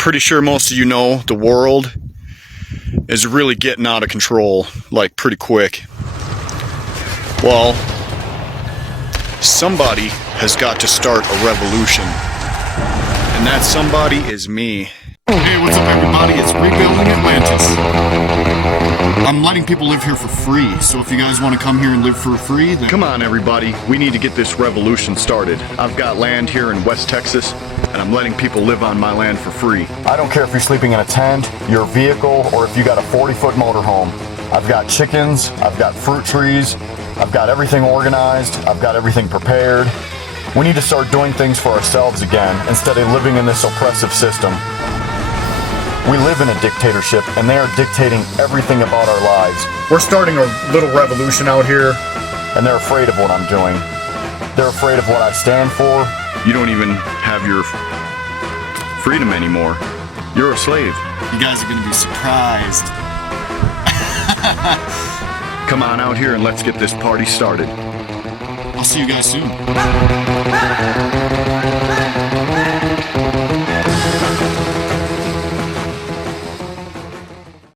pretty sure most of you know the world is really getting out of control, like pretty quick. Well, somebody has got to start a revolution, and that somebody is me. Hey, what's up everybody? It's Rebuilding Atlantis. I'm letting people live here for free, so if you guys want to come here and live for free, then... Come on everybody, we need to get this revolution started. I've got land here in West Texas, and I'm letting people live on my land for free. I don't care if you're sleeping in a tent, your vehicle, or if you got a 40-foot motorhome. I've got chickens, I've got fruit trees, I've got everything organized, I've got everything prepared. We need to start doing things for ourselves again, instead of living in this oppressive system. We live in a dictatorship, and they are dictating everything about our lives. We're starting a little revolution out here, and they're afraid of what I'm doing. They're afraid of what I stand for. You don't even have your freedom anymore. You're a slave. You guys are going to be surprised. Come on out here and let's get this party started. I'll see you guys soon.